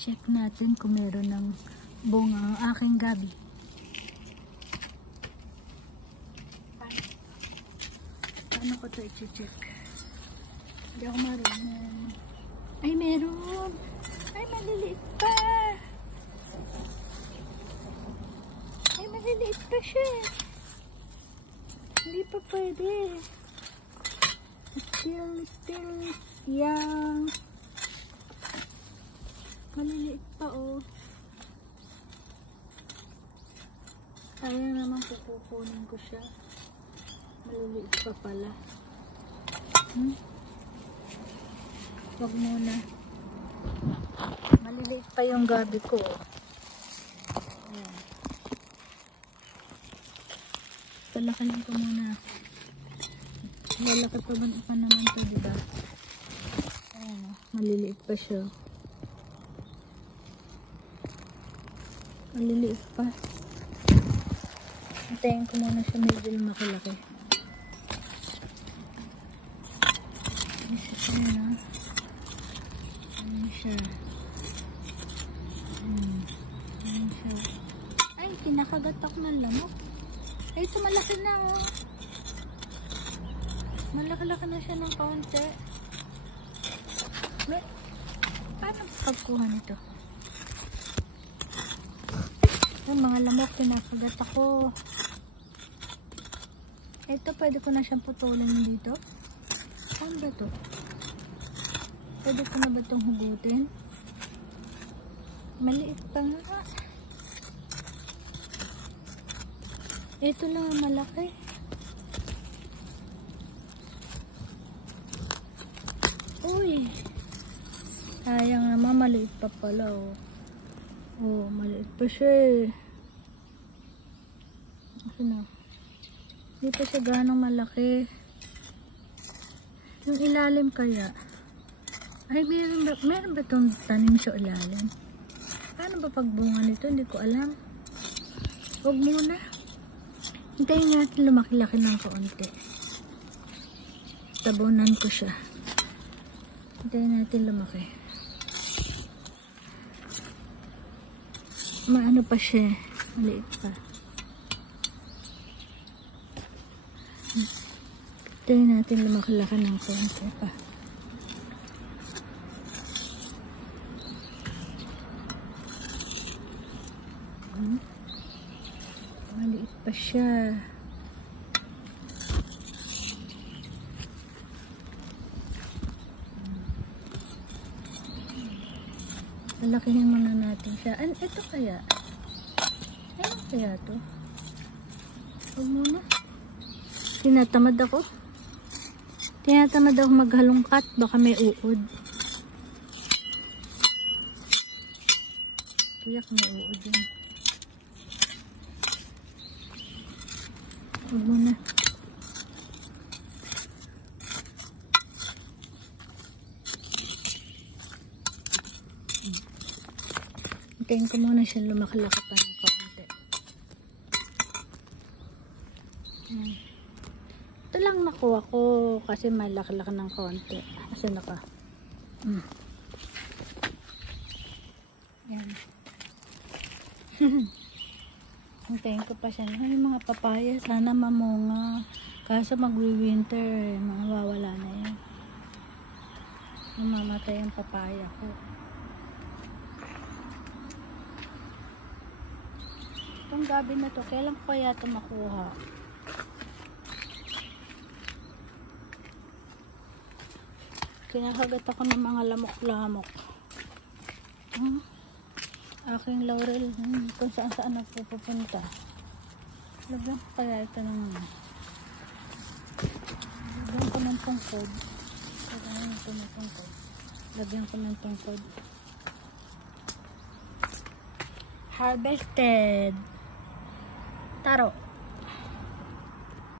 check natin kung meron ng bunga ang aking gabi. Paano ko ito i-check? Hindi ako marunong. Ay, meron! Ay, maliliit pa! Ay, maliliit pa siya! Hindi pa pwede. Still young. Maliliit pa, oh. Sayang naman pupupunin ko siya. Maliliit pa pala. Wag muna. Maliliit pa yung gabi ko. Ayan. Palakayin ko muna. Lalaki pa naman to, diba? Ayan, maliliit pa siya. Maliliit pa. Hintayin ko muna siya medyo lumaki-laki. Ayan, ayan siya. Ayan siya. Ay, kinakagat ako ng lamok. Ay, ito malaki na, oh. Malaki-laki na siya ng kaunti. Paano pagkuha nito? Yung mga lamok, pinakagat ako. Ito, pwede ko na siyang putulin dito. Saan ba ito? Pwede ko na ba itong hugutin? Maliit pa nga. Ito lang ang malaki. Uy! Sayang naman, maliit pa pala, oh. Oh, maliit pa siya, eh. Ano? Hindi pa siya ganong malaki. Yung ilalim kaya? Ay, meron ba itong tanim sa ilalim? Paano ba pagbunga nito? Hindi ko alam. Huwag muna. Hintayin natin lumaki-laki ng kaunti. Tabunan ko siya. Hintayin natin lumaki. Maano pa siya? Maliit pa. Hintayin natin lumaki-laki ng kaunti pa. Maliit pa siya. Lalakihin muna natin siya. Ito kaya? Ano kaya to? Huwag muna. Tinatamad ako. Tinatamad ako maghalongkat. Baka may uod. Tiyak may uod yun. Huwag muna. Hintayin ko muna siya lumaki-laki pa ng kaunti. Ito lang nakuha ko kasi malaki-laki ng kaunti. Kasi naka. Yan. Hintayin ko pa siya. Ay, mga papaya. Sana mamunga. Kaso magwi-winter. Mawawala na yan. Mamamatay ang papaya ko. Itong gabi na to, kailan ko kaya ito makuha? Kinakagat ako ng mga lamok-lamok. Aking laurel, kung saan-saan nagpupunta. Lagyan ko kaya ito ng lagyan ko ng tungkod. Lagyan ko ng tungkod. Harvested. Taro.